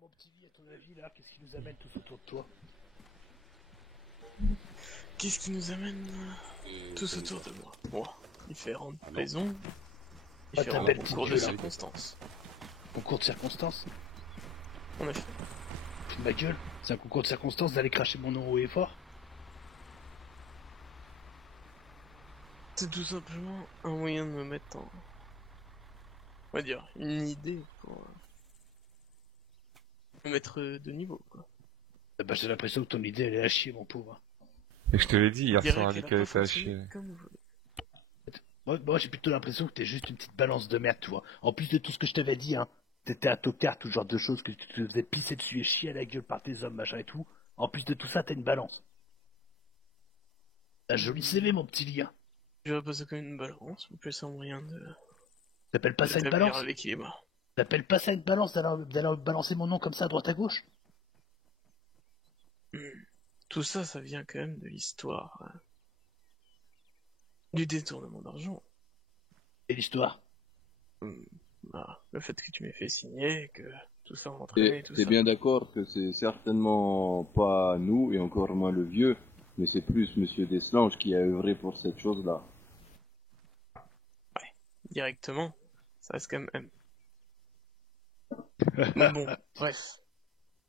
mon petit vie, à ton avis, là, qu'est-ce qui nous amène tous autour de toi? Qu'est-ce qui nous amène tous autour de moi? Bon, différentes raisons, différents t'appelles concours petit de Dieu, là. circonstances. Concours de circonstances? En effet. Fous de ma gueule? C'est un concours de circonstances d'aller cracher mon nom haut et fort? C'est tout simplement un moyen de me mettre en... On va dire, une idée pour me mettre de niveau, quoi. Bah, j'ai l'impression que ton idée, elle est à chier, mon pauvre. Et je te l'ai dit Je hier dirais soir, qu'elle a qu'elle pas était à fonctionné chier. comme vous voulez. Moi, j'ai plutôt l'impression que t'es juste une petite balance de merde, tu vois. En plus de tout ce que je t'avais dit, hein. T'étais un tocard, tout genre de choses, que tu te faisais pisser dessus et chier à la gueule par tes hommes, machin et tout. En plus de tout ça, t'es une balance. Un joli CV, mon petit lien. Je vais passer comme une balance, mais plus c'est un moyen de... T'appelles pas ça une d'établir balance? l'équilibre. T'appelles pas ça une balance d'aller balancer mon nom comme ça à droite à gauche? Tout ça, ça vient quand même de l'histoire du détournement d'argent. Et l'histoire? Bah, le fait que tu m'aies fait signer, que tout ça m'a entraîné, tout T'es ça. bien d'accord que c'est certainement pas nous, et encore moins le vieux, mais c'est plus Monsieur Deslanges qui a œuvré pour cette chose-là. Directement, ça reste quand même M. Mais bon, bref.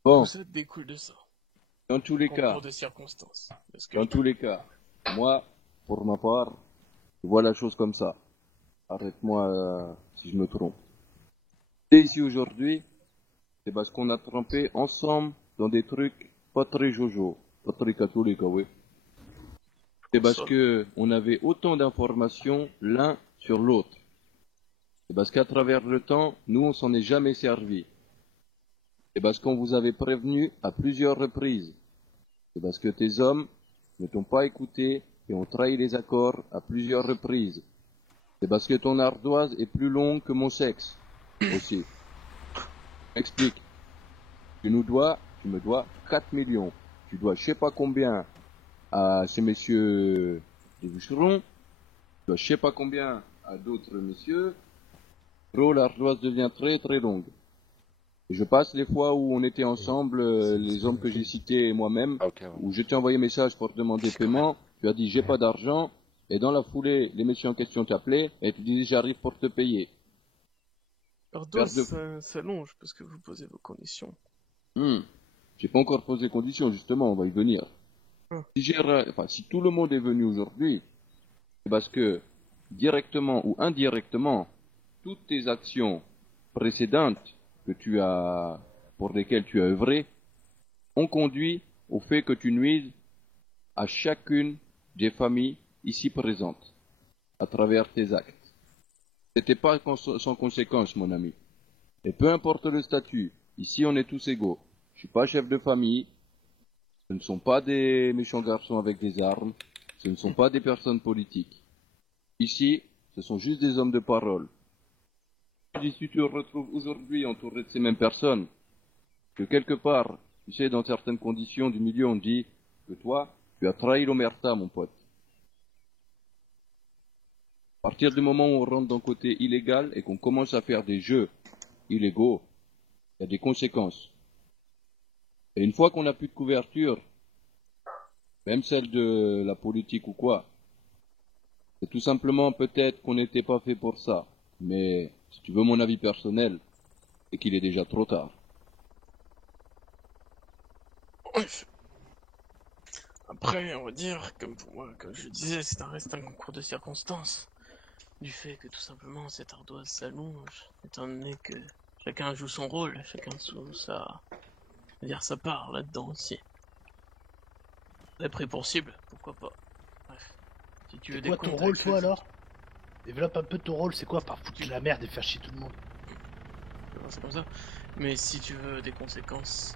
Bon, Tout ça découle de ça. dans tous les cas, Concours de circonstances. Parce que dans tous les cas, moi, pour ma part, je vois la chose comme ça. Arrête-moi si je me trompe. Et ici aujourd'hui, c'est parce qu'on a trempé ensemble dans des trucs pas très jojo, pas très catholiques, oui. C'est parce que on avait autant d'informations l'un sur l'autre. C'est parce qu'à travers le temps, nous on s'en est jamais servi. C'est parce qu'on vous avait prévenu à plusieurs reprises. C'est parce que tes hommes ne t'ont pas écouté et ont trahi les accords à plusieurs reprises. C'est parce que ton ardoise est plus longue que mon sexe, aussi. Explique. Tu me dois 4 millions. Tu dois je sais pas combien à ces messieurs des bûcherons. Tu dois je sais pas combien à d'autres messieurs. Gros, l'ardoise devient très très longue. Et je passe les fois où on était ensemble, les hommes que j'ai cités et moi-même, où je t'ai envoyé message pour demander paiement, tu as dit j'ai pas d'argent, et dans la foulée, les messieurs en question t'appelaient, et tu disais j'arrive pour te payer. l'ardoise s'allonge parce que vous posez vos conditions. J'ai pas encore posé condition, justement, on va y venir. Si tout le monde est venu aujourd'hui, c'est parce que, directement ou indirectement, toutes tes actions précédentes pour lesquelles tu as œuvré, ont conduit au fait que tu nuises à chacune des familles ici présentes, à travers tes actes. C'était pas sans conséquence, mon ami. Et peu importe le statut, ici on est tous égaux. Je suis pas chef de famille, ce ne sont pas des méchants garçons avec des armes, ce ne sont pas des personnes politiques. Ici, ce sont juste des hommes de parole. Si tu te retrouves aujourd'hui entouré de ces mêmes personnes, que quelque part, tu sais, dans certaines conditions du milieu, on dit que toi, tu as trahi l'omerta, mon pote. À partir du moment où on rentre dans le côté illégal et qu'on commence à faire des jeux illégaux, il y a des conséquences. Et une fois qu'on n'a plus de couverture, même celle de la politique ou quoi, c'est tout simplement peut-être qu'on n'était pas fait pour ça. Mais si tu veux mon avis personnel, c'est qu'il est déjà trop tard. Après, on va dire, comme pour moi, comme je le disais, reste un concours de circonstances. Du fait que tout simplement cette ardoise s'allonge, étant donné que chacun joue son rôle, chacun joue sa part là-dedans aussi. La pris pour cible, pourquoi pas. Bref. Si tu veux C'est quoi ton rôle, toi, alors? Développe un peu ton rôle, c'est quoi, par foutre la merde et faire chier tout le monde? C'est comme ça. Mais si tu veux des conséquences,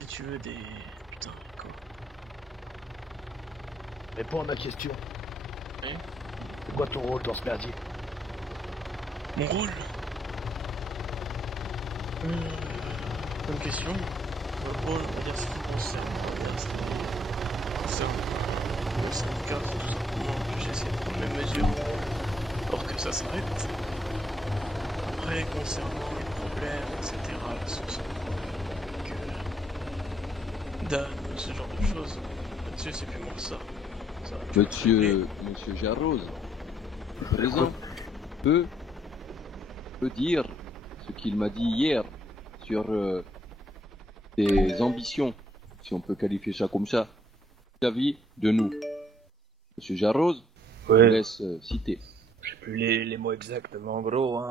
si tu veux des... Putain, quoi. Réponds à ma question. Oui. C'est quoi ton rôle dans ce merdier? Mon rôle bonne question. Mon rôle, on va dire ce qui concerne, le syndicat, tout simplement, que j'essaie de prendre mes mesures pour que ça s'arrête. Après, concernant les problèmes, etc., Dan, ce genre de choses. Là-dessus, c'est plus moi ça. Ça va être réglé. Monsieur Jarrose, présent, peut dire ce qu'il m'a dit hier sur tes ambitions, si on peut qualifier ça comme ça, vis-à-vis de nous. Monsieur Jarrose, je vous laisse citer. Je sais plus les mots exacts, mais en gros, hein,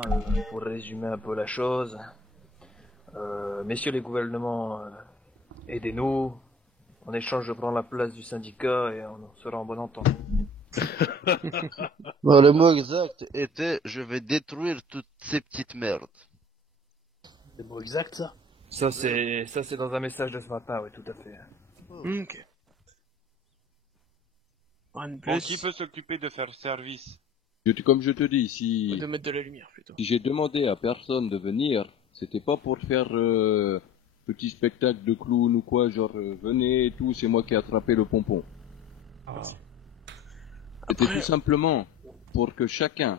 pour résumer un peu la chose, messieurs les gouvernements, aidez-nous. En échange, je prends la place du syndicat et on sera en bonne entente. Bon, le mot exact était je vais détruire toutes ces petites merdes. C'est le mot exact, ça? Ça c'est dans un message de ce matin, oui, tout à fait. Ok. Rien de Bon, plus. qui peut s'occuper de faire service? Comme je te dis, si De mettre de la lumière plutôt. j'ai demandé à personne de venir, c'était pas pour faire petit spectacle de clown ou quoi, genre venez et tout, c'est moi qui ai attrapé le pompon. Ah. C'était Après- tout simplement pour que chacun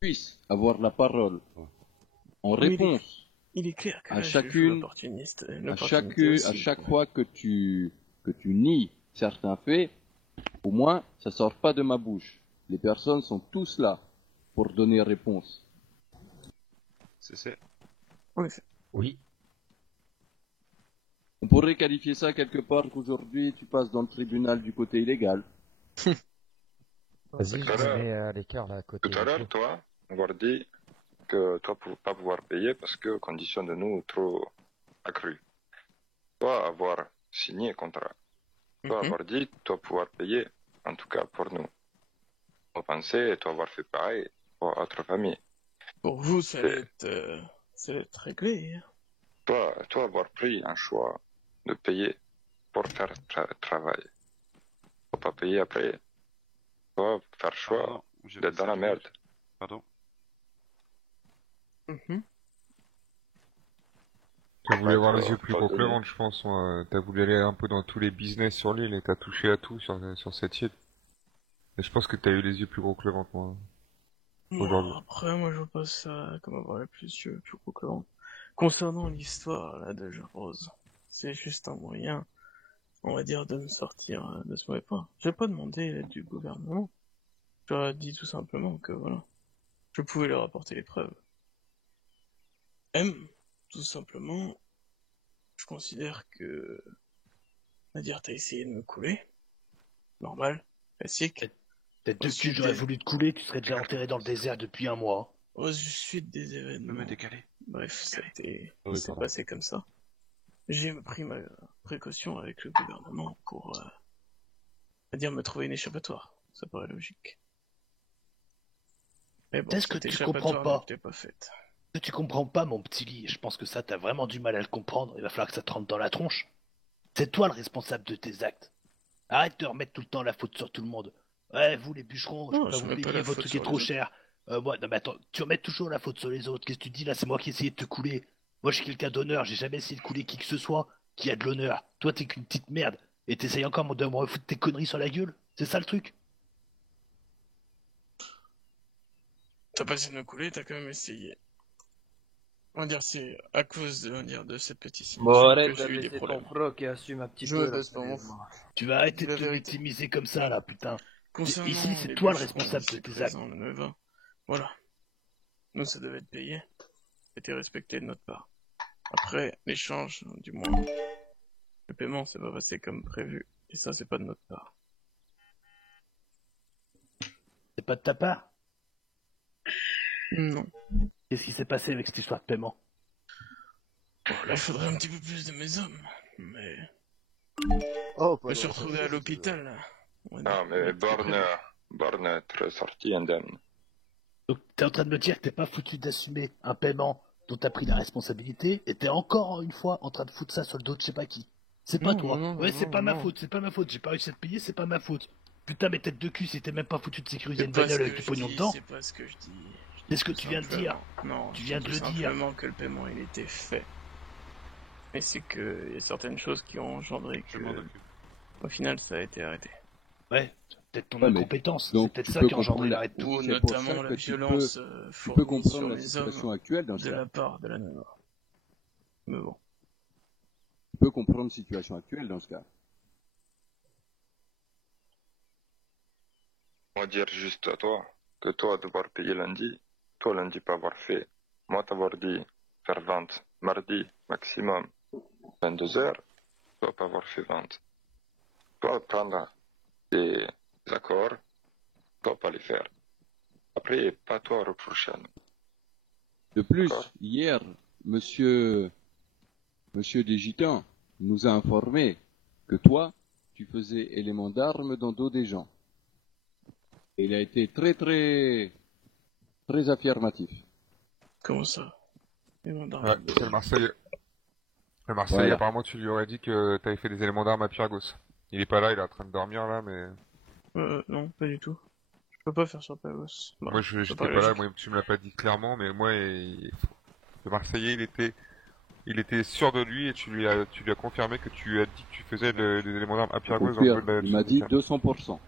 puisse avoir la parole en Oui, réponse Il est clair que à là, je joue chacune- l'opportuniste. à L'opportunité aussi, à chaque quoi. fois que tu nies certains faits, au moins ça sort pas de ma bouche. Les personnes sont tous là pour donner réponse. C'est En effet. Oui. On pourrait qualifier ça quelque part qu'aujourd'hui tu passes dans le tribunal du côté illégal. Vas-y, Tout à je me l'heure. mets à l'écart là à côté. Tout à l'heure, toi, avoir dit que toi, pour pas pouvoir payer parce que conditions de nous trop accrues. Toi, avoir signé contrat. Toi, Mhm. avoir dit, toi, pouvoir payer, en tout cas pour nous. On pensait, toi, avoir fait pareil pour notre famille. Pour vous, ça allait être réglé. Hein. Toi, avoir pris un choix de payer pour faire travail. Faut pas payer après. Toi, faire choix Pardon, j'ai d'être dans la pensé- merde. Pardon. Mhm. T'as voulu avoir les yeux Pas plus de- gros que le ventre, je pense. T'as voulu aller un peu dans tous les business sur l'île et t'as touché à tout sur cette île. Et je pense que t'as eu les yeux plus gros que le ventre, moi. Aujourd'hui. Bon, après, moi, je vois pas ça comme avoir les plus gros que le ventre. Concernant l'histoire, là, de Jean Rose, c'est juste un moyen, on va dire, de me sortir de ce mauvais point. J'ai pas demandé l'aide du gouvernement. Je leur ai dit tout simplement que, voilà, je pouvais leur apporter les preuves. Tout simplement, je considère que, on va dire, t'as essayé de me couler. Normal, classique. Peut-être Au depuis sud j'aurais des- voulu te couler, tu serais déjà enterré dans le désert depuis un mois. Au suite des Je peux événements. me décaler. Bref, ça a été, Oui, c'est pardon. passé comme ça. J'ai pris ma précaution avec le gouvernement pour, on va dire, me trouver une échappatoire. Ça paraît logique. Mais bon, Est-ce que cette tu échappatoire comprends pas n'était pas faite. Que tu comprends pas, mon petit lit, et je pense que ça, t'as vraiment du mal à le comprendre, il va falloir que ça te rentre dans la tronche. C'est toi le responsable de tes actes. Arrête de remettre tout le temps la faute sur tout le monde. Ouais, vous les bûcherons, Non, je je peux pas mets vous pas payer, la votre faute truc est sur trop les cher. Moi, non mais attends, tu remets toujours la faute sur les autres, qu'est-ce que tu dis là? C'est moi qui ai essayé de te couler. Moi je suis quelqu'un d'honneur, j'ai jamais essayé de couler qui que ce soit qui a de l'honneur. Toi t'es qu'une petite merde, et t'essayes encore de me foutre tes conneries sur la gueule? C'est ça le truc? T'as pas essayé de me couler, t'as quand même essayé. On va dire, c'est à cause de, on va dire, de cette petite situation Bon, que arrête j'ai de eu des laisser ton problèmes. froc et assume un petit Je peu. me là, baisse pas mon sérieusement. Tu vas arrêter C'est de la te vérité. victimiser comme ça là, putain. Concernant Ici, c'est les toi le bûcherons responsable de aussi tes actes. présents le 9-20, voilà. Nous, ça devait être payé. C'était respecté de notre part. Après, l'échange, du moins, le paiement s'est pas passé comme prévu. Et ça, c'est pas de notre part. C'est pas de ta part? Non. Qu'est-ce qui s'est passé avec cette histoire de paiement? Bon, là, il faudrait un petit peu plus de mes hommes. Mais Oh, je me suis retrouvé à l'hôpital, là. On va dire. Ah, mais C'était prévu. Borne être sorti indemne. Donc t'es en train de me dire que t'es pas foutu d'assumer un paiement dont t'as pris la responsabilité, et t'es encore une fois en train de foutre ça sur le dos de je sais pas qui. C'est pas Non, toi. non, Ouais, non, c'est pas ma non. faute, c'est pas ma faute. J'ai pas réussi à te payer, c'est pas ma faute. Putain, mais tête de cul, si t'es même pas foutu de sécuriser C'est une pas ce bagnole que avec du je pognon dis, dedans. c'est pas ce que je dis. C'est ce que Tout tu viens de dire. simplement. Non, Tu je viens dis de tout le dire. simplement que le paiement, il était fait. Mais c'est que y a certaines choses qui ont engendré Je que, m'en occupe. au final, ça a été arrêté. Ouais, peut-être ton Ouais, mais incompétence. donc, C'est peut-être tu ça peux qui a engendré comprendre l'arrêt de tout. Ou C'est pour notamment ça la que tu violence tu peux fournie sur comprendre la les situation hommes actuelle dans de ce cas. la part de la nana. Mais bon. Tu peux comprendre la situation actuelle dans ce cas. On va dire juste à toi que toi devoir payer lundi, toi lundi pas avoir fait, moi t'avoir dit faire vente mardi maximum 22 heures, toi pas avoir fait vente. Toi prendre des accords, toi pas les faire. Après, pas toi reprocher à nous. De plus, D'accord. hier, monsieur Desgitans nous a informé que toi, tu faisais élément d'armes dans le dos des gens. Et il a été très affirmatif. Comment ça? Élément d'armes. Ouais, c'est le Marseillais. Le Marseillais, Voilà. apparemment, tu lui aurais dit que t'avais fait des éléments d'armes à Pyrgos. Il est pas là, il est en train de dormir là, mais... Non, pas du tout. Je peux pas faire sur Pagos. Bah, moi, c'est j'étais pas pas là, logique. moi, tu me l'as pas dit clairement, mais moi, le Marseillais, il était sûr de lui et tu lui as confirmé que tu as dit que tu faisais des éléments d'armes à Pyrgos dans le dos de la Il m'a dit 200%.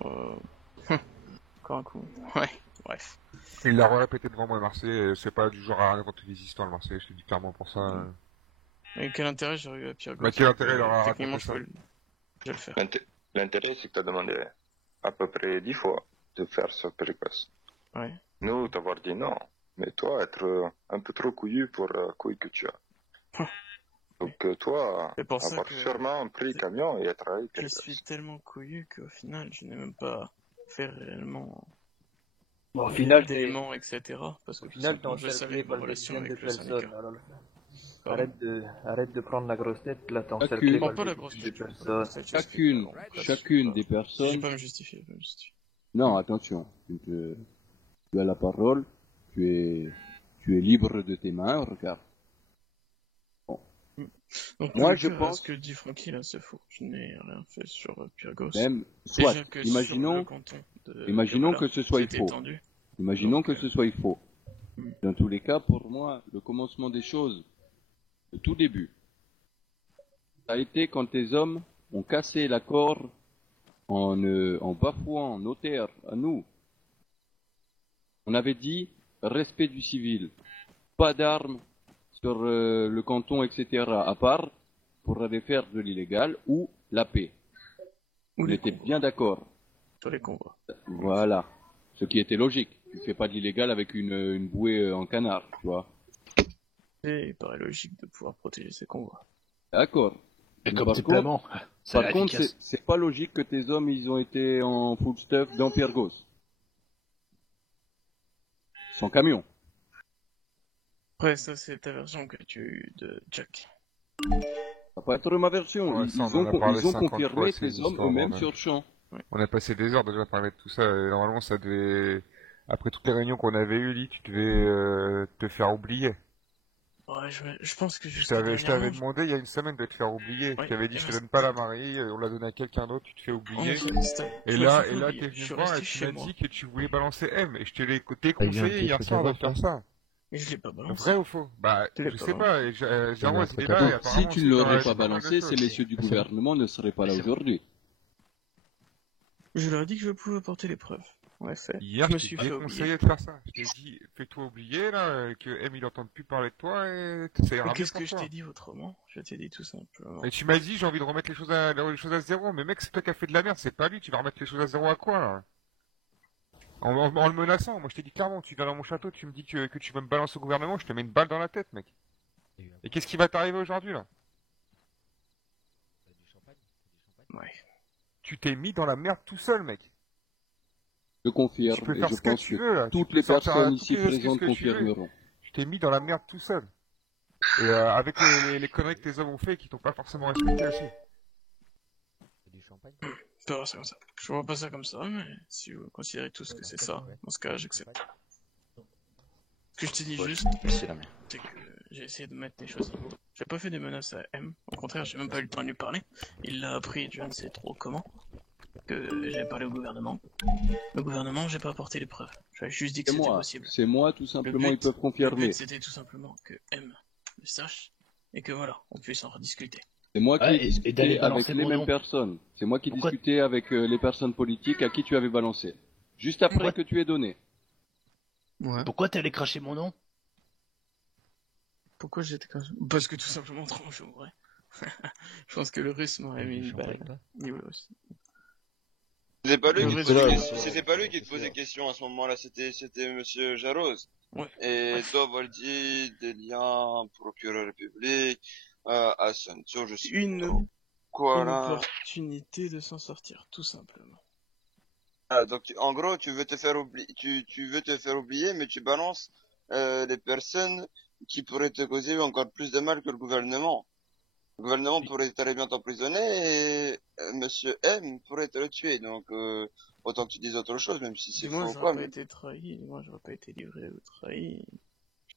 Encore un coup. Ouais, bref. Il l'a répété devant moi, Marseille, c'est pas du genre à raconter des histoires, le Marseille, je te dis clairement pour ça. Et quel intérêt j'aurais eu à Pyrgos? Bah, quel intérêt il aura à Techniquement, raconter ça? je vais le faire. L'intérêt, c'est que tu as demandé à peu près 10 fois de faire ce précoce. Ouais. Nous, t'avoir dit non, mais toi, être un peu trop couillu pour couille que tu as. Donc, toi, C'est pour ça avoir que sûrement pris camion et être allé je précoce. suis tellement couillu qu'au final, je n'ai même pas fait réellement Bon, au final, d'éléments, etc. Parce que au final, t'es je savais encerclé ma par des relation dizaines de avec le syndicat. personnes. Alors, Pardon. arrête de prendre la grosse tête, là, t'es Chacune. encerclé Prends par pas des la grosse dizaines de tête. personnes. Chacune des Je vais personnes... pas me justifier, je vais me justifier. Non, attention, tu as la parole, tu es libre de tes mains, regarde. Donc, Moi, en tout je cas, pense- ce que dit Francky, là, c'est faux. Je n'ai rien fait sur Pyrgos. Même, soit, Déjà que sur le imaginons canton de imaginons Kabbalah, que ce soit c'était faux. tendu. Imaginons Donc, que ce soit faux. Dans tous les cas, pour moi, le commencement des choses, le tout début, ça a été quand les hommes ont cassé l'accord en bafouant nos terres à nous. On avait dit respect du civil, pas d'armes sur le canton, etc. à part pour aller faire de l'illégal ou la paix. Ou On les était convois. bien d'accord. Sur les convois. Voilà. Ce qui était logique. Tu fais pas de l'illégal avec une bouée en canard, tu vois. Et il paraît logique de pouvoir protéger ces convois. Et D'accord. Mais comme par t'es contre- flamand, ça a Par l'air contre, efficace. c'est pas logique que tes hommes, ils ont été en full stuff dans Pyrgos. Sans camion. Après, ça, c'est ta version que tu as eue de Jack. Ça va pas être ma version. Ouais, Ils, ça, on ils en a ont, parlé ils ont 50 confirmé fois, ces tes hommes histoires, eux-mêmes bordel. sur champ. On a passé des heures déjà à parler de tout ça, et normalement ça devait... Après toutes les réunions qu'on avait eues, Lee, tu devais te faire oublier. Ouais, je pense que Je jusqu'à t'avais dernièrement, demandé il y a une semaine de te faire oublier. Ouais, Tu avais dit et je te ben, donne pas la Marie, on l'a donné à quelqu'un d'autre, tu te fais En oublier. effet, Et je me là, suis t'es oublié. venu Je suis me voir et resté tu chez m'as moi. dit que tu voulais balancer M, et je te l'ai Ah, il y a un déconseillé petit hier truc soir à de voir, faire ça. Mais je l'ai pas balancé. Vrai ou faux? Bah, Tu l'as je pas sais pas, et Jarouaz il est là, et Donc, si apparemment tu c'est ne dans l'aurais la- pas dans la balancé, chose. ces messieurs du gouvernement ne seraient pas là C'est bon. aujourd'hui. Je leur ai dit que je pouvais apporter les preuves. En effet. Hier, je me je suis t'ai fait oublier. déconseillé de faire ça. Je t'ai dit, fais-toi oublier, là, que M il entende plus parler de toi, et ça ira Mais mieux qu'est-ce pour que je toi. t'ai dit autrement? Je t'ai dit tout simplement. Et tu m'as dit, j'ai envie de remettre les choses à zéro, mais mec, c'est toi qui as fait de la merde, c'est pas lui, tu vas remettre les choses à zéro à quoi, là? En le menaçant, moi je t'ai dit clairement, tu viens dans mon château, tu me dis que tu veux me balancer au gouvernement, je te mets une balle dans la tête, mec. Et qu'est-ce qui va t'arriver aujourd'hui, là? Ouais. Tu t'es mis dans la merde tout seul, mec. Je confirme, Tu peux et faire je ce que pense tu que veux, là. toutes Tu peux les sortir personnes toutes ici les excuses présentes que tu veux. confirmeront. Tu t'es mis dans la merde tout seul. Et avec les conneries que tes hommes ont fait qui t'ont pas forcément respecté aussi. Je peux voir ça comme ça. Je vois pas ça comme ça, mais si vous considérez tous que c'est ça, dans ce cas, j'accepte. Ce que je t'ai dit juste, c'est que j'ai essayé de mettre les choses. J'ai pas fait des menaces à M. Au contraire, j'ai même pas eu le temps de lui parler. Il l'a appris, je ne sais trop comment, que j'avais parlé au gouvernement. Le gouvernement, j'ai pas apporté les preuves. J'avais juste dit que c'était possible. C'est moi, tout Le simplement, but- ils peuvent Le confirmer. but, c'était tout simplement que M le sache, et que voilà, on puisse en rediscuter. C'est moi qui Ouais, ai et d'aller discuté avec balancer les mon mêmes nom. personnes. C'est moi qui Pourquoi- discutais avec les personnes politiques à qui tu avais balancé. Juste après Pourquoi- que tu aies donné. Ouais. Pourquoi t'es allé cracher mon nom? Pourquoi j'étais comme ça? Parce que tout simplement trop chaud, ouais. Je pense que le russe m'aurait mis une balle. Niveau aussi. C'était pas lui Le qui te réseau, posait ouais. question. C'était pas lui qui te posait question à ce moment-là. C'était Monsieur Jarose. Ouais. Et toi, Voldy, Delian, procureur public, Asensio, je sais Une pas quoi là. opportunité de s'en sortir, tout simplement. Ah, donc en gros, tu veux te faire oublier, mais tu balances les personnes qui pourraient te causer encore plus de mal que le gouvernement. Le gouvernement pourrait très bien t'emprisonner et Monsieur M pourrait te le tuer. Donc autant que tu dises autre chose, même si c'est Moi, faux ou j'aurais quoi. pas Mais... été trahi, moi, j'aurais pas été livré ou trahi.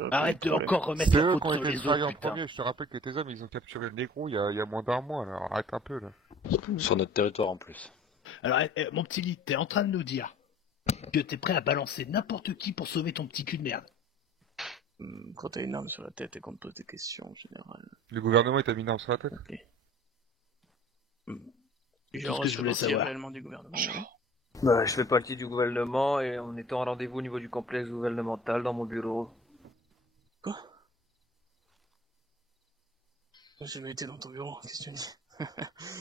Arrête de encore remettre C'est la eux faute qui ont sur été les trahis autres, en putain. premier. Je te rappelle que tes hommes, ils ont capturé le négro il y a moins d'un mois, là. Arrête un peu, là. Sur notre territoire en plus. Alors, mon petit lit, t'es en train de nous dire que t'es prêt à balancer n'importe qui pour sauver ton petit cul de merde. Quand t'as une arme sur la tête et qu'on te pose des questions, en général. Le gouvernement, il t'a mis une arme sur la tête. Ok. C'est tout ce que je voulais savoir. Réellement du gouvernement. Bah, je fais partie du gouvernement et on était en rendez-vous au niveau du complexe gouvernemental dans mon bureau. Quoi? J'ai jamais été dans ton bureau, qu'est-ce que tu dis?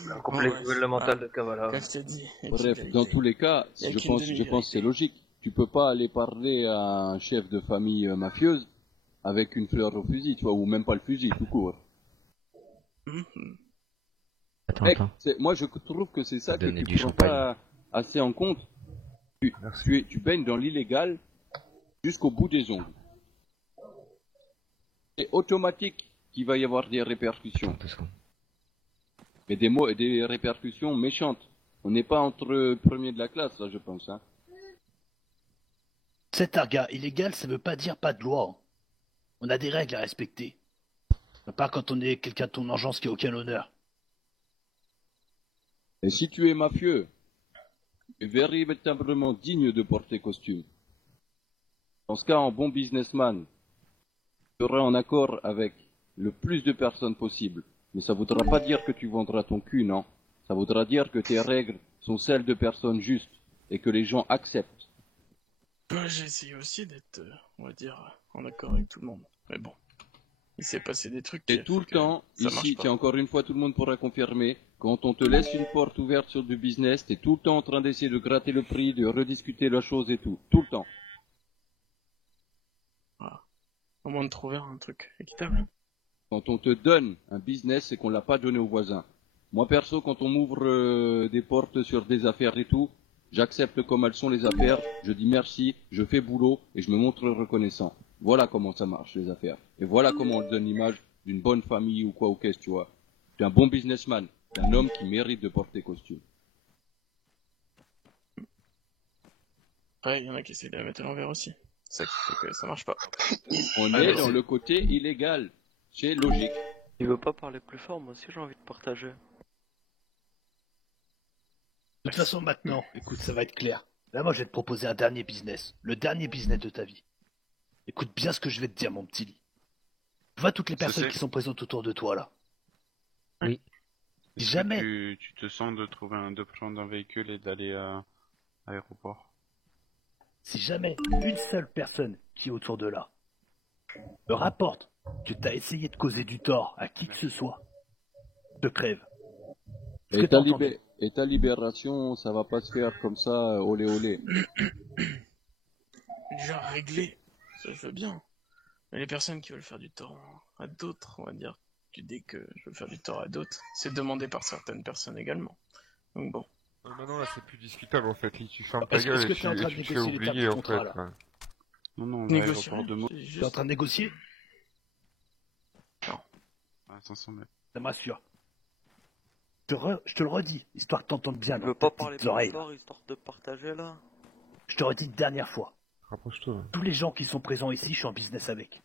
Le complexe Ouais, gouvernemental ouais. de Kavala. Comme je t'ai dit. Bref, dans tous les cas, Y a je qu'une pense que c'est logique. Tu peux pas aller parler à un chef de famille mafieuse avec une fleur au fusil, tu vois, ou même pas le fusil, tout court. Attends, Mec, attends. moi je trouve que c'est ça que Donner tu du prends champagne. pas assez en compte. Tu baignes dans l'illégal jusqu'au bout des ongles. C'est automatique qu'il va y avoir des répercussions. Mais des répercussions méchantes. On n'est pas entre premiers de la classe, là, je pense. Hein. Cet arga illégal, ça veut pas dire pas de loi. On a des règles à respecter. Pas quand on est quelqu'un de ton engeance qui a aucun honneur. Et si tu es mafieux, tu es véritablement digne de porter costume. Dans ce cas, en bon businessman, tu seras en accord avec le plus de personnes possible. Mais ça voudra pas dire que tu vendras ton cul, non. Ça voudra dire que tes règles sont celles de personnes justes et que les gens acceptent. J'ai essayé aussi d'être, on va dire, en accord avec tout le monde. Mais bon, il s'est passé des trucs. Et tout le temps, ici, tiens, encore une fois, tout le monde pourra confirmer, quand on te laisse une porte ouverte sur du business, t'es tout le temps en train d'essayer de gratter le prix, de rediscuter la chose et tout. Tout le temps. Voilà. Au moins de trouver un truc équitable. Quand on te donne un business, c'est qu'on l'a pas donné aux voisins. Moi, perso, quand on m'ouvre des portes sur des affaires et tout, j'accepte comme elles sont les affaires, je dis merci, je fais boulot et je me montre reconnaissant. Voilà comment ça marche, les affaires. Et voilà comment on donne l'image d'une bonne famille ou quoi ou qu'est-ce, tu vois. T'es un bon businessman, t'es un homme qui mérite de porter costume. Ouais, il y en a qui essaient de la mettre à l'envers aussi. C'est ça qui fait que ça marche pas. On est dans le côté illégal. C'est logique. Il veut pas parler plus fort, moi aussi j'ai envie de partager. De toute façon, maintenant, écoute, ça va être clair. Là, moi, je vais te proposer un dernier business. Le dernier business de ta vie. Écoute bien ce que je vais te dire, mon petit lit. Tu vois toutes les personnes qui sont présentes autour de toi, là. Oui. Si jamais... Tu te sens de prendre un véhicule et d'aller à l'aéroport. Si jamais une seule personne qui est autour de là me rapporte que t'as essayé de causer du tort à qui que ce soit, te crève. Et ta libération, ça va pas se faire comme ça, olé olé. Déjà réglé, ça je veux bien. Mais les personnes qui veulent faire du tort à d'autres, on va dire, tu dis que je veux faire du tort à d'autres, c'est demandé par certaines personnes également. Donc bon. Maintenant là c'est plus discutable en fait, tu fermes ta Est-ce gueule que et tu es en train de tu te fais négocier les termes oublier du en contrat, fait. là Ouais. Non, Négocier l'aéroport de Meaux. Tu es en train de négocier? Non. À 500 mètres. Ça me rassure. Je te le redis, histoire que t'entendes bien Il dans veut tes pas parler petites oreilles. plus fort, histoire de partager là. Je te redis une dernière fois. Rapproche-toi. Tous les gens qui sont présents ici, je suis en business avec.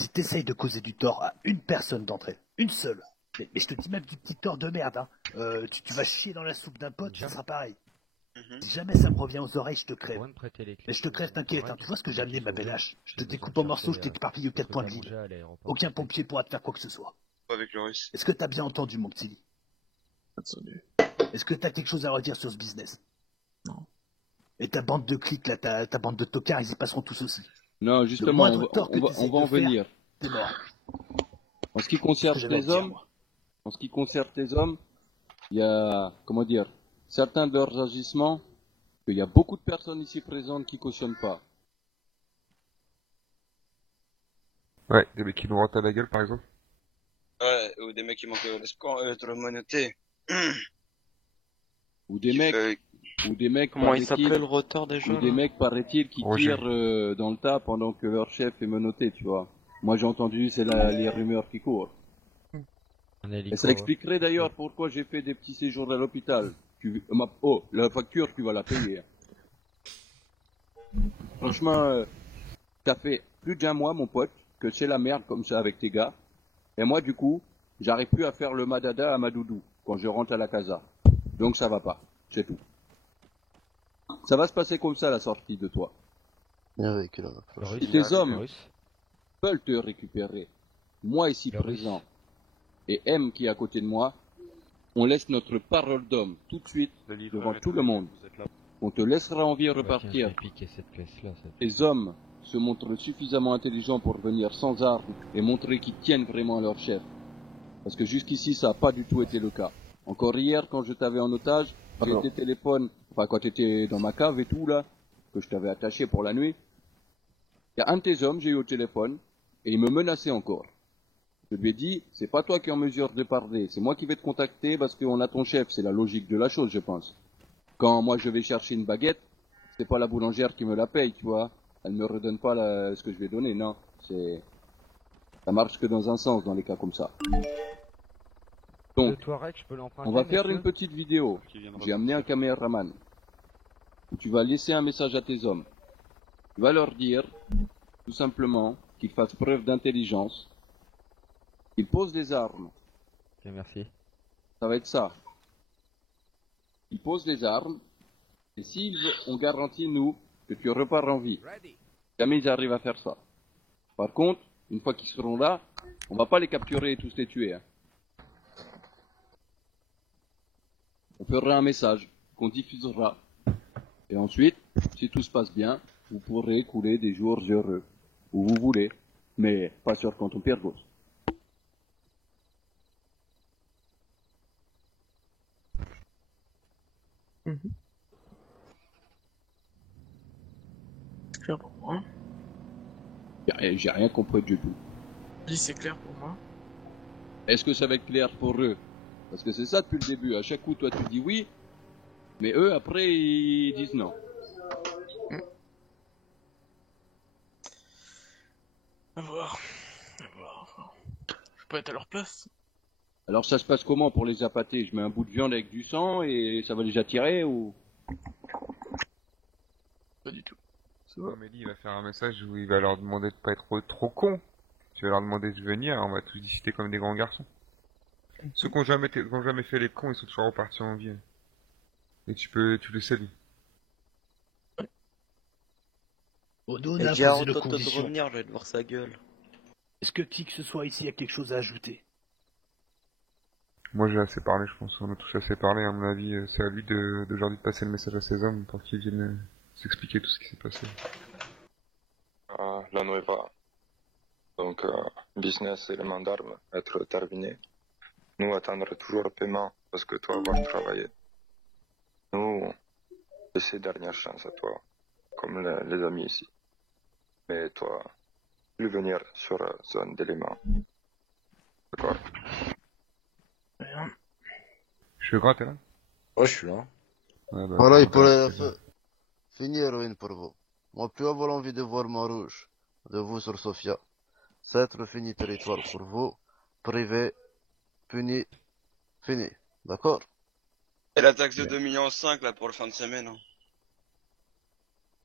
Si t'essayes de causer du tort à une personne d'entre elles, une seule, mais je te dis même du petit tort de merde, hein. Tu vas chier dans la soupe d'un pote, ça sera pareil. Si jamais ça me revient aux oreilles, je te crève. Mais je te crève, t'inquiète, hein. Tu vois ce que j'ai amené, ma belle hache? Je te découpe en morceaux, je t'éparpille aux 4 points de vide. Aucun pompier pourra te faire quoi que ce soit. Avec le russe. Est-ce que t'as bien entendu, mon petit lit? Absolument. Est-ce que t'as quelque chose à redire sur ce business? Non. Et ta bande de clics, là, ta bande de tocards, ils y passeront tous aussi. Non, justement, Le moindre tort que on va t'essayes en de faire, venir. t'es mort. En ce qui C'est ce concerne que j'avais à les dire, hommes, moi. en ce qui concerne les hommes, il y a, comment dire, certains de leurs agissements, qu'il y a beaucoup de personnes ici présentes qui cautionnent pas. Ouais, des mecs qui nous rentrent à la gueule, par exemple. Ouais, ou des mecs qui manquent le monété. Ou des Qui mecs, fait... ou des mecs, Comment il s'appelait paraît-il, le roteur déjà ou des là? mecs, paraît-il, qui Roger. tirent dans le tas pendant que leur chef est menotté, tu vois. Moi, j'ai entendu, c'est les rumeurs qui courent. Un Et hélico. ça expliquerait d'ailleurs pourquoi j'ai fait des petits séjours à l'hôpital. Oh, la facture, tu vas la payer. Franchement, ça fait plus d'un mois, mon pote, que c'est la merde comme ça avec tes gars. Et moi, du coup, j'arrive plus à faire le madada à ma doudou quand je rentre à la casa. Donc ça va pas, c'est tout. Ça va se passer comme ça, la sortie de toi. Avec la Le russe. Si tes Le hommes russe. veulent te récupérer, moi ici Le russe. présent, et M qui est à côté de moi, on laisse notre parole d'homme tout de suite Le livreur devant est tout le arrivé, monde. vous êtes là. On te laissera en vie Bah, tiens, je repartir. vais piquer cette pièce-là. ça. Les hommes se montrent suffisamment intelligents pour venir sans armes et montrer qu'ils tiennent vraiment à leur chef. Parce que jusqu'ici, ça n'a pas du tout été le cas. Encore hier, quand je t'avais en otage, j'ai été téléphone, enfin quand tu étais dans ma cave et tout là, que je t'avais attaché pour la nuit, il y a un de tes hommes, j'ai eu au téléphone, et il me menaçait encore. Je lui ai dit, c'est pas toi qui es en mesure de parler, c'est moi qui vais te contacter parce qu'on a ton chef, c'est la logique de la chose, je pense. Quand moi je vais chercher une baguette, c'est pas la boulangère qui me la paye, tu vois. Elle me redonne pas ce que je vais donner, non. Ça marche que dans un sens dans les cas comme ça. Donc, Le Touareg, je peux l'emprunter, on va faire monsieur une petite vidéo. J'ai amené un caméraman. Où tu vas laisser un message à tes hommes. Tu vas leur dire, tout simplement, qu'ils fassent preuve d'intelligence, qu'ils posent des armes. Ok, merci. Ça va être ça. Ils posent des armes, et s'ils ont garanti, nous, que tu repars en vie. Jamais ils arrivent à faire ça. Par contre, une fois qu'ils seront là, on va pas les capturer et tous les tuer. Hein. On fera un message qu'on diffusera. Et ensuite, si tout se passe bien, vous pourrez couler des jours heureux. Où vous voulez. Mais pas sur quand on perd gosse. C'est clair pour moi. J'ai rien compris du tout. Oui, c'est clair pour moi. Est-ce que ça va être clair pour eux? Parce que c'est ça depuis le début. À chaque coup, toi, tu dis oui. Mais eux, après, ils disent non. À voir. À voir. Je peux être à leur place. Alors ça se passe comment pour les appâter? Je mets un bout de viande avec du sang et ça va les attirer ou? Pas du tout. Non, mais lui, il va faire un message où il va leur demander de pas être trop con. Tu vas leur demander de venir, on va tous discuter comme des grands garçons. Ceux qui ont jamais fait les cons, ils sont toujours repartis en vie. Et tu le salues. Bon, nous, on Et a dis à posé nos Antoine de conditions. revenir, je vais te voir sa gueule. Est-ce que qui que ce soit ici a quelque chose à ajouter? Moi j'ai assez parlé, je pense. On a tous assez parlé, à mon avis. C'est à lui d'aujourd'hui de passer le message à ses hommes pour qu'ils viennent s'expliquer tout ce qui s'est passé. La nueva. Donc, business élément d'armes, être terminé. Nous, attendre toujours le paiement, parce que toi, avoir travaillé. Nous, laisser dernière chance à toi, comme les amis ici. Mais toi, plus venir sur zone d'éléments. D'accord? Rien. Je suis grand, t'es là? Ouais, je suis là. Ouais, bah, Voilà, il ouais, pourrait c'est bien. finir une pour vous. Moi, plus avoir envie de voir mon rouge de vous sur Sofia. C'est être fini territoire pour vous. Privé, puni, fini. D'accord? Et la taxe de 2,5 millions là pour le fin de semaine. Hein.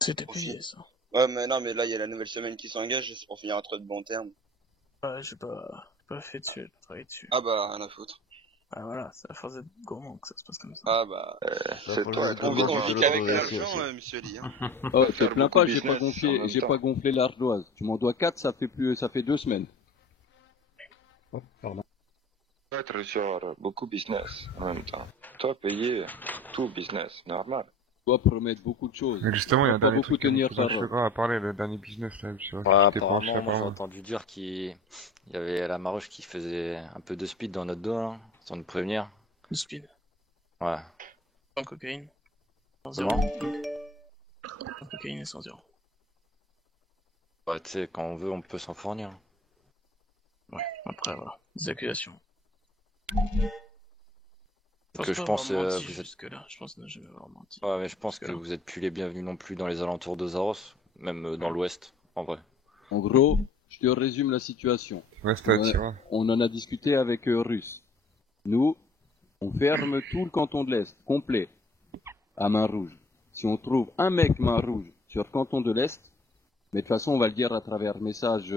C'était payé, ça. Ouais, mais non, mais là, il y a la nouvelle semaine qui s'engage et c'est pour finir entre de bons termes. Ouais, j'ai pas fait dessus, j'ai travaillé dessus. Ah bah, rien à foutre. Ah voilà, c'est à force d'être gourmand que ça se passe comme ça. Ah bah, c'est toi, on vit qu'avec aussi. l'argent, monsieur Lee. Hein. Oh, Faire te plains beaucoup pas, de j'ai pas business en même j'ai temps. pas gonflé l'ardoise. Tu m'en dois 4, ça fait 2 semaines. Oh, pardon. Être sur beaucoup business en même temps. Toi, payer tout business, normal. dois promettre beaucoup de choses. Mais justement, il y a un Tu dois pas dernier beaucoup truc qui tenir me ta faisait robe. grave à parler, le dernier business là, tu vois, Ouais, qui t'était penché apparemment, moi j'ai apparemment. entendu dire qu'il y avait la Maruche qui faisait un peu de speed dans notre dos, là, sans nous prévenir. De speed. Ouais. Sans cocaïne. Sans zéro. Comment? Sans cocaïne et sans zéro. Ouais, tu sais, quand on veut, on peut s'en fournir. Ouais, après, voilà. Des accusations. Que je pense, pas avoir menti vous êtes... jusque-là. Je pense ne jamais avoir menti. Ouais, mais je pense que vous êtes plus les bienvenus non plus dans les alentours de Zaros, même dans l'ouest, en vrai. En gros, je te résume la situation. Reste à Tira. On en a discuté avec Russe. Nous, on ferme tout le canton de l'Est, complet, à main rouge. Si on trouve un mec main rouge sur le canton de l'Est, mais de toute façon, on va le dire à travers message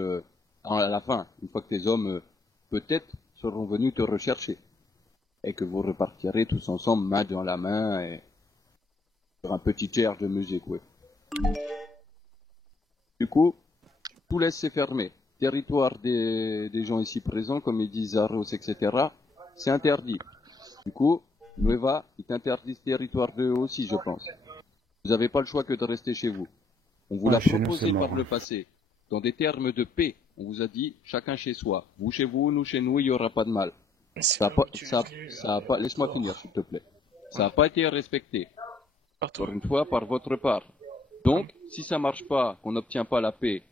à la fin, une fois que tes hommes, peut-être, seront venus te rechercher. Et que vous repartirez tous ensemble, main dans la main, et sur un petit air de musique, ouais. Du coup, tout l'Est s'est fermé. Territoire des gens ici présents, comme ils disent Zaros, etc., c'est interdit. Du coup, Nueva, ils t'interdisent territoire d'eux aussi, je pense. Vous n'avez pas le choix que de rester chez vous. On vous l'a chez nous, proposé c'est par mort. le passé, dans des termes de paix. On vous a dit, chacun chez soi. Vous chez vous, nous chez nous, il n'y aura pas de mal. Ça a pas, laisse-moi finir, s'il te plaît. Ça n'a pas été respecté. Encore une fois, par votre part. Donc, si ça marche pas, qu'on n'obtient pas la paix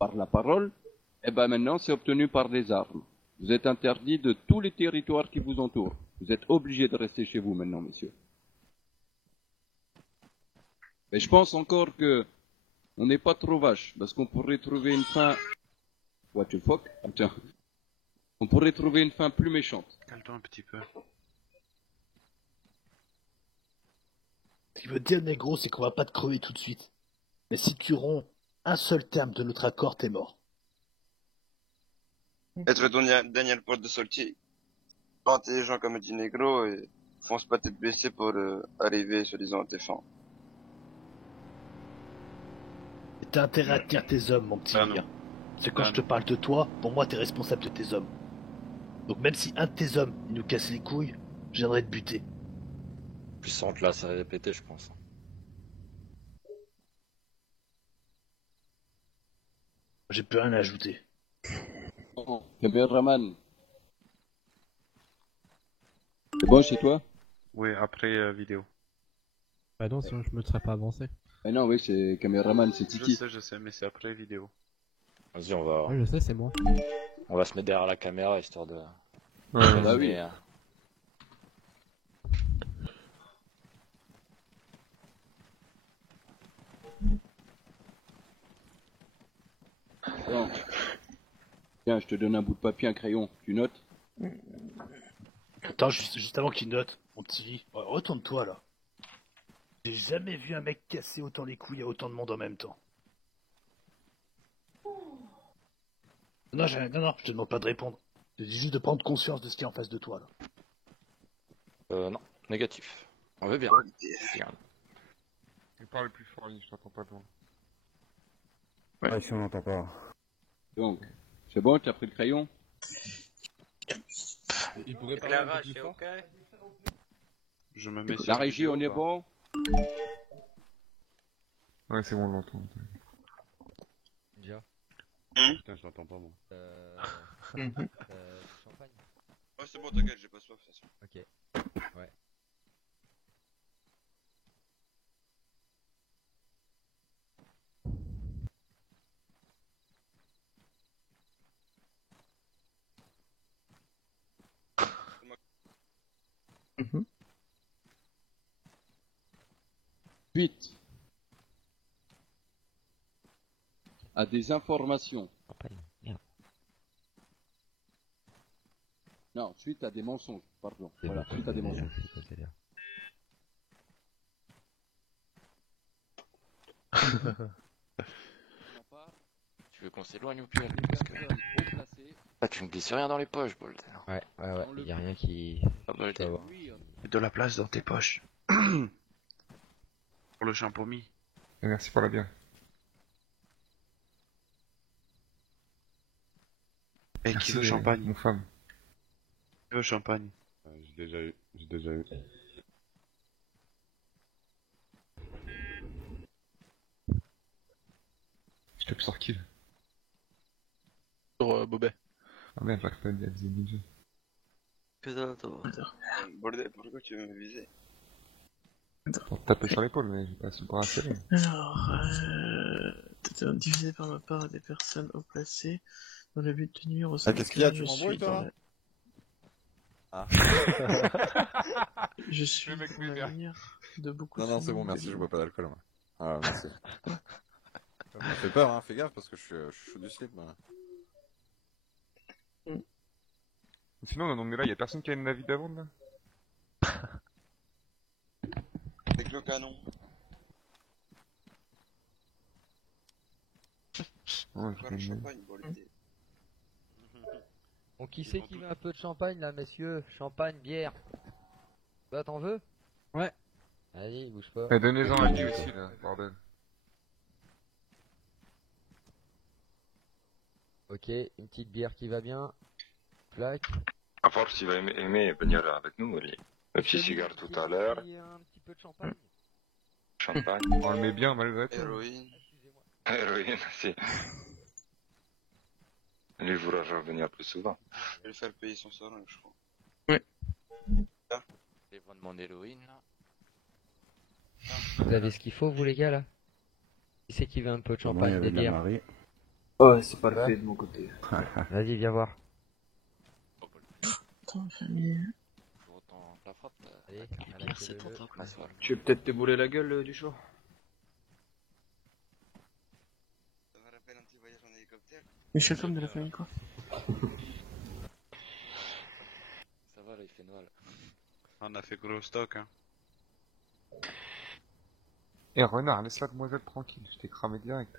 par la parole, eh ben maintenant, c'est obtenu par des armes. Vous êtes interdit de tous les territoires qui vous entourent. Vous êtes obligés de rester chez vous maintenant, messieurs. Mais je pense encore que on n'est pas trop vache, parce qu'on pourrait trouver une fin... What the fuck? Attends. On pourrait trouver une fin plus méchante. Calme-toi un petit peu. Ce qu'il veut dire, négro, c'est qu'on va pas te crever tout de suite. Mais si tu romps un seul terme de notre accord, t'es mort. Être Daniel Porte de Solti, intelligent comme dit Negro, et fonce pas tête baissée pour arriver, soi-disant, à tes fins. Et t'as intérêt à tenir tes hommes, mon petit Mire. C'est quand je te parle de toi, pour moi, t'es responsable de tes hommes. Donc même si un de tes hommes il nous casse les couilles, je viendrai te buter. Puissante là, ça va répéter, je pense. J'ai plus rien à ajouter. Kameraman. C'est bon chez toi? Oui, après vidéo. Bah non, sinon je me serais pas avancé. Ah non, oui, c'est caméraman, c'est Tiki. Je sais, mais c'est après vidéo. Vas-y, on va... Ouais, je sais, c'est moi. On va se mettre derrière la caméra, histoire de... Bah oui. Bon. Tiens, je te donne un bout de papier, un crayon. Tu notes? Attends, juste avant qu'il note, mon petit vie, retourne-toi là. J'ai jamais vu un mec casser autant les couilles à autant de monde en même temps. Non, non, je te demande pas de répondre. Je te dis juste de prendre conscience de ce qui est en face de toi là. Non, négatif. On veut bien. Bien. Il parle plus fort, je t'entends pas loin. Ouais, si on n'entend pas. Donc, c'est bon, tu as pris le crayon? Il pourrait parler un peu plus fort. Je me mets sur La régie, vidéo, on est quoi. bon? Ouais, c'est bon, on l'entend. Déjà. Putain, je l'entends pas, moi. Du champagne. Ouais, c'est bon, t'inquiète, j'ai pas soif, de toute façon. Ok. Ouais. Suite à des informations. Merde. Non, suite à des mensonges, pardon. Voilà, suite à des mensonges. Tu veux qu'on s'éloigne ou plus parce que... Ah, tu me glisses rien dans les poches, Bold. Ouais, y a rien qui... Ah, Bold. Mets de la place dans tes poches. Pour le champomis. Et merci pour la bière. Et qui veut champagne? Mon femme. Qui veut champagne? J'ai déjà eu. Je tape sur qui là? Sur Bobet. Ah merde, j'arrive pas à viser Ninja. Que dalle, toi. Bordel, pourquoi tu veux me viser? Pour te taper sur l'épaule, mais j'ai pas su pour rassurer. Alors, divisé par ma part des personnes haut placées dans le but de nuire au Ah, qu'est-ce qu'il y a, tu m'embrouilles, toi, là? Ah. Je suis Le mec dans la lumière de beaucoup de Non, c'est bon, merci, je bois pas d'alcool, moi. Ah, merci. Ça me fait peur, hein, fais gaffe, parce que je suis chaud du slip, moi. Sinon, on est là, y'a personne qui a une avis d'avant, là? Avec le canon. Ouais, Quoi, le champagne, bonne idée. Bon, qui c'est qui veut un peu de champagne là, messieurs? Champagne, bière. Toi, t'en veux? Ouais. Allez, bouge pas. Eh, donnez-en à lui aussi, là, bordel. Ok, une petite bière qui va bien. Plaque. À force, il va aimer venir avec nous, le petit cigare tout à l'heure. Un petit peu de champagne. Champagne. On le met bien malgré tout. Héroïne. Héroïne, si. Lui voudra revenir plus souvent. Je vais le faire payer son seringue, je crois. Les vendre mon héroïne là. Vous avez ce qu'il faut, vous les gars là? Qui c'est qui veut un peu de champagne, des bières? Ouais, c'est parfait de mon côté. Vas-y, viens voir. Attends, famille. Pour autant, la frappe. Allez, c'est ton temps, quoi. Tu veux peut-être te bouler la gueule, du chaud? Ça me rappelle un petit voyage en hélicoptère. Michel Tom de la famille, quoi. Ça va là, il fait noir là. On a fait gros stock, hein. Eh, renard, laisse la demoiselle tranquille, je t'ai cramé direct.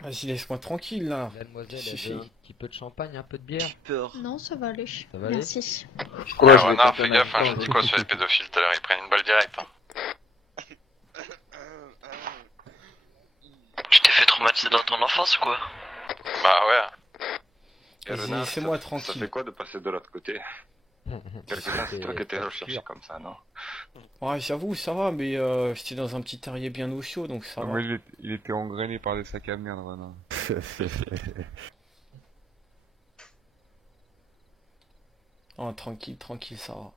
Vas-y, laisse-moi tranquille là. La demoiselle, elle veut un petit peu de champagne, un peu de bière. Peur. Non, ça va aller. Ça va aller? Merci. Ouais, renard, fais gaffe, hein, j'ai dit quoi sur les pédophiles tout à l'heure, ils prennent une balle directe. Hein. Je t'ai fait traumatiser dans ton enfance ou quoi? Bah ouais. Et Vas-y, renard, laissez-moi ça tranquille. fait quoi de passer de l'autre côté? Quelque part, c'est toi qui étais recherché comme ça, non? Ouais, j'avoue, ça va, mais j'étais dans un petit terrier bien au chaud, donc ça va. Moi, il était engrainé par des sacs à merde, renard. Oh, tranquille, tranquille, ça va.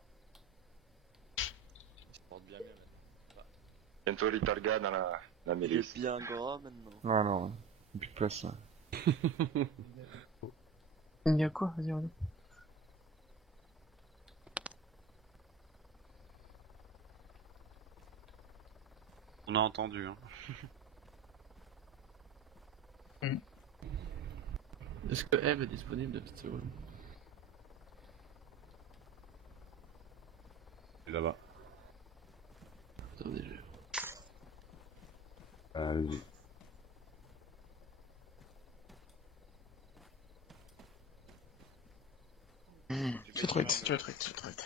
Bientôt les targas dans la milice. Il est bien gras maintenant. Non, non, plus de place là. Il y a quoi? Vas-y, vas-y. On a entendu, hein. Est-ce que Eve est disponible de petite seconde? C'est là-bas. Attendez, je... Allez. Tu vas trop vite, tu vas trop vite, tu vas trop vite.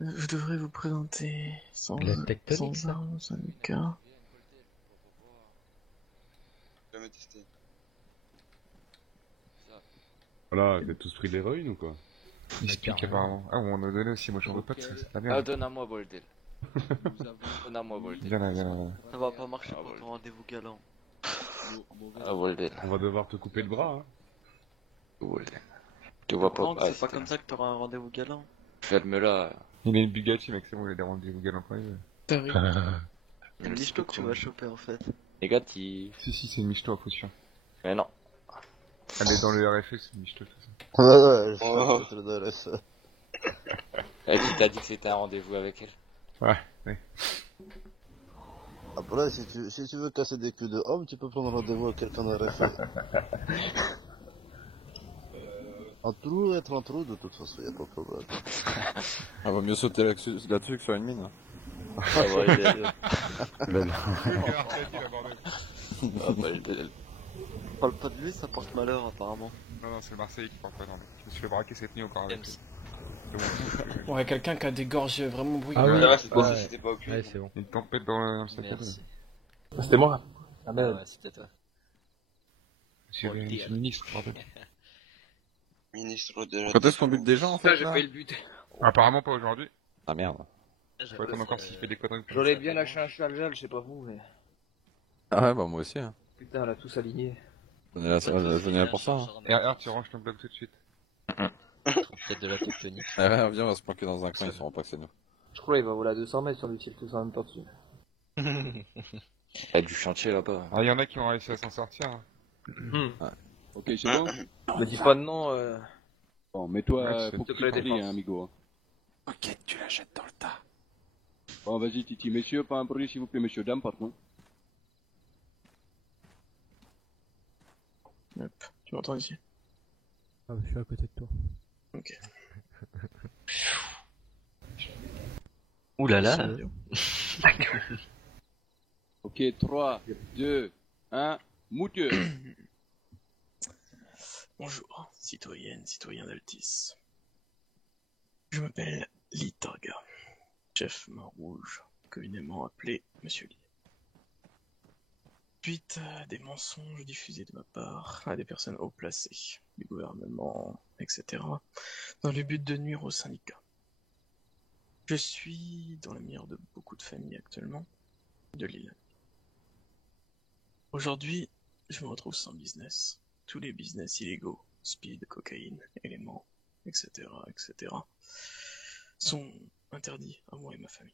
Je devrais vous présenter sans, La tectonique, sans ça. armes, sans Lucas. Jamais testé. Voilà, vous êtes tous pris de l'héroïne ou quoi? Il se pique apparemment. Ah, on en a donné aussi, moi j'en veux pas de ça, c'est la merde. Ah, donne à moi, bordel. Donne à moi, bordel. Viens là, viens là. Ça va pas marcher pour ton rendez-vous galant. Ah, bordel. On va devoir te couper le bras, hein. Bordel. Tu vois pas. Non, Ah, c'est pas comme ça que t'auras un rendez-vous galant. Ferme-la. Il a une Bugatti, mec, c'est bon, il a des rendez-vous galants quand même. C'est une michto que tu vas choper en fait. Négatif. Si, c'est une michto, faut sûr. Mais non. Elle est dans le RFE, c'est une michto, tout ça. Ouais, je sais pas, c'est le DLS. Elle t'a dit que c'était un rendez-vous avec elle. Ouais, ouais. Après, si tu veux casser des culs de homme, tu peux prendre rendez-vous avec quelqu'un de RFE. Un trou, être un trou, de toute façon, y'a pas de problème. Ah, vaut mieux sauter là-dessus que sur une mine. Hein. Ah ouais, il est... Mais non. Ah, bordel. Parle pas de lui, ça porte malheur apparemment. Non, c'est le Marseillais qui porte pas, non. Je me suis fait braquer cette nuit au avec lui. Ouais, quelqu'un qui a des gorges vraiment bruyées. Ah oui, Ça va, c'était ouais. c'était pas occupé. Ouais, c'est bon. Une tempête dans le sac à dos. Merci. C'était moi. Ah merde, ouais, c'était toi. Monsieur le ministre, bordel. Ministre de la... Quand est-ce qu'on bute des gens en fait J'ai là failli le buter. Apparemment pas aujourd'hui. Ah merde. Faut attendre encore s'il fait des conneries. J'aurais bien lâché un chat je sais pas vous, mais... Ah ouais, bah moi aussi. Hein. Putain, elle a tous aligné. Je venais là pour ça. Hein. RR, tu ranges ton bloc tout de suite. Peut-être de la tectonique. Ah ouais, viens, on va se planquer dans un coin, ils sauront pas que c'est nous. Je crois qu'il va voler à 200 mètres si on lui tire tous en même temps dessus. Il y a du chantier là-bas. Ah, il y en a qui ont réussi à s'en sortir. Hein. Ouais. Ok, c'est bon. Me dis pas de nom. Bon, mets-toi, Ouais, faut que c'est tu la pries, défense. hein, amigo. Hein. Ok, tu la jettes dans le tas. Bon, vas-y, Titi. Messieurs, pas un bruit, s'il vous plaît. Messieurs, dames, pardon. Hop, tu m'entends ici? Ah, je suis à côté de toi. Ok. Ouh là là. Ok, 3, 2, 1, mouteux. Bonjour, citoyenne, citoyen d'Altis. Je m'appelle Lee Targa, chef main rouge, communément appelé Monsieur Lee. Suite à des mensonges diffusés de ma part à des personnes haut placées, du gouvernement, etc., dans le but de nuire au syndicat. Je suis dans la mire de beaucoup de familles actuellement, de l'île. Aujourd'hui, je me retrouve sans business. Tous les business illégaux, speed, cocaïne, éléments, etc., etc., sont interdits à moi et ma famille.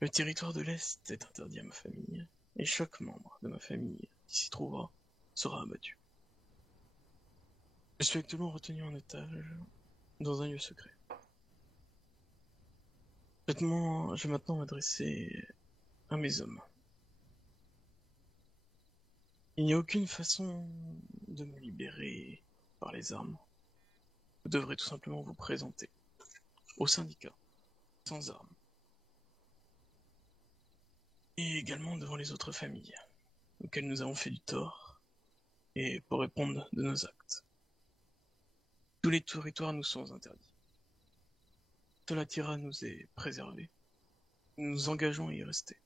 Le territoire de l'Est est interdit à ma famille, et chaque membre de ma famille qui s'y trouvera sera abattu. Je suis actuellement retenu en otage dans un lieu secret. Je vais maintenant m'adresser à mes hommes. Il n'y a aucune façon de me libérer par les armes. Vous devrez tout simplement vous présenter au syndicat, sans armes. Et également devant les autres familles, auxquelles nous avons fait du tort, et pour répondre de nos actes. Tous les territoires nous sont interdits. Cela Tira nous est préservé. Nous nous engageons à y rester.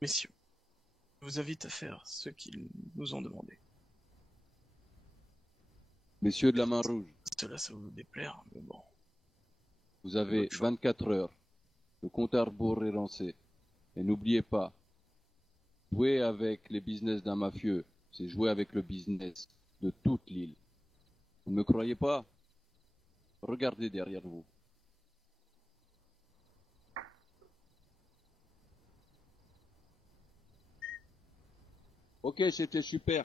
Messieurs, je vous invite à faire ce qu'ils nous ont demandé. Messieurs de la main rouge, Cela, ça va vous déplaire, mais bon. vous avez 24 heures. Le compte à rebours est lancé. Et n'oubliez pas, jouer avec les business d'un mafieux, c'est jouer avec le business de toute l'île. Vous ne me croyez pas? Regardez derrière vous. Ok, c'était super.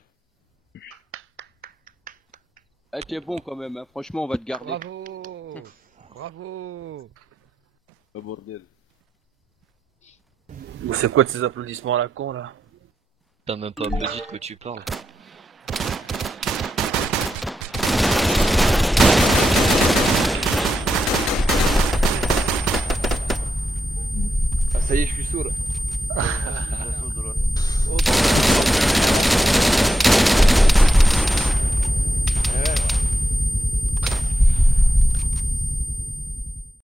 Ah, t'es bon quand même, hein. Franchement, on va te garder. Bravo. Bravo. Oh, bordel. C'est quoi de ces applaudissements à la con là? T'as même pas applaudi de quoi tu parles. Ah, ça y est, je suis sourd.